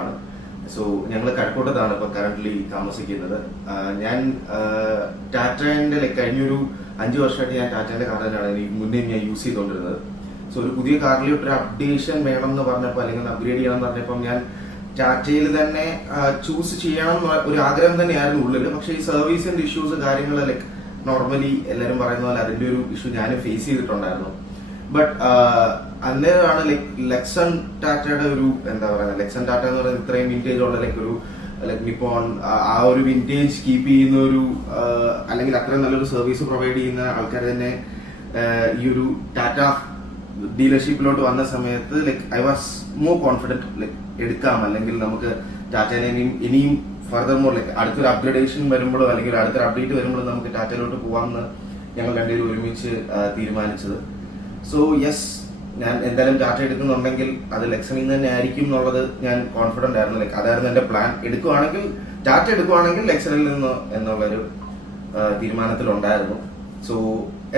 ആണ്. സോ ഞങ്ങൾ കഴക്കൂട്ടത്താണ് ഇപ്പോൾ കറന്റ്ലി താമസിക്കുന്നത്. ഞാൻ ടാറ്റേന്റെ കഴിഞ്ഞൊരു 5 വർഷമായിട്ട് ഞാൻ ടാറ്റേന്റെ കാർ തന്നെയാണ് എനിക്ക് മുന്നേ ഞാൻ യൂസ് ചെയ്തുകൊണ്ടിരുന്നത്. സോ ഒരു പുതിയ കാറിൽ ഒരു അപ്ഡേഷൻ വേണം എന്ന് പറഞ്ഞപ്പോൾ അല്ലെങ്കിൽ അപ്ഗ്രേഡ് ചെയ്യണം എന്ന് പറഞ്ഞപ്പോൾ ഞാൻ ടാറ്റയിൽ തന്നെ ചൂസ് ചെയ്യണം ഒരു ആഗ്രഹം തന്നെയായിരുന്നു ഉള്ളിൽ. പക്ഷേ ഈ സർവീസിന്റെ ഇഷ്യൂസ് കാര്യങ്ങൾ നോർമലി എല്ലാവരും പറയുന്ന പോലെ അതിന്റെ ഒരു ഇഷ്യൂ ഞാനും ഫേസ് ചെയ്തിട്ടുണ്ടായിരുന്നു. ബട്ട് അന്നേരമാണ് ലെക്സൺ ടാറ്റയുടെ ഒരു എന്താ പറയുക, ലെക്സൺ ടാറ്റ എന്ന് പറയുന്നത് ഇത്രയും വിന്റേജ് ഉള്ള ഒരു നിപ്പോൺ ആ ഒരു വിന്റേജ് കീപ്പ് ചെയ്യുന്ന ഒരു അല്ലെങ്കിൽ അത്രയും നല്ലൊരു സർവീസ് പ്രൊവൈഡ് ചെയ്യുന്ന ആൾക്കാർ തന്നെ ഈ ഒരു ടാറ്റ ഡീലർഷിപ്പിലോട്ട് വന്ന സമയത്ത് ഐ വാസ് മോർ കോൺഫിഡന്റ് എടുക്കാം, അല്ലെങ്കിൽ നമുക്ക് ടാറ്റേനെ ഇനിയും ഫർദർ മോർ അടുത്തൊരു അപ്ഗ്രഡേഷൻ വരുമ്പോഴോ അല്ലെങ്കിൽ അടുത്തൊരു അപ്ഡേറ്റ് വരുമ്പോഴോ നമുക്ക് ടാറ്റയിലോട്ട് പോകാമെന്ന് ഞങ്ങൾ രണ്ടുപേരും ഒരുമിച്ച് തീരുമാനിച്ചത്. സോ യെസ്, ഞാൻ എന്തായാലും ടാറ്റ എടുക്കുന്നുണ്ടെങ്കിൽ അത് ലെക്സണിൽ നിന്ന് തന്നെ ആയിരിക്കും എന്നുള്ളത് ഞാൻ കോൺഫിഡന്റ് ആയിരുന്നു. അതായിരുന്നു എന്റെ പ്ലാൻ. ടാറ്റ എടുക്കുവാണെങ്കിൽ ലെക്സണിൽ നിന്ന് എന്നുള്ളൊരു തീരുമാനത്തിലുണ്ടായിരുന്നു. So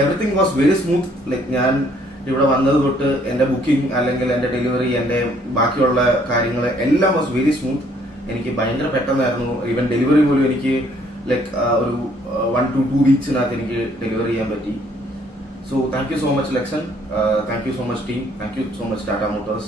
everything was very smooth. ഞാൻ ഇവിടെ വന്നത് തൊട്ട് എന്റെ ബുക്കിംഗ് അല്ലെങ്കിൽ എന്റെ ഡെലിവറി, എന്റെ ബാക്കിയുള്ള കാര്യങ്ങൾ എല്ലാം വാസ് വെരി സ്മൂത്ത്. എനിക്ക് ഭയങ്കര പെട്ടെന്നായിരുന്നു. ഈവൻ ഡെലിവറി പോലും എനിക്ക് ഒരു 1 to 2 വീക്സിനകത്ത് എനിക്ക് ഡെലിവറി ചെയ്യാൻ പറ്റി. So thank you so much Lexan, thank you so much team, thank you so much Tata Motors.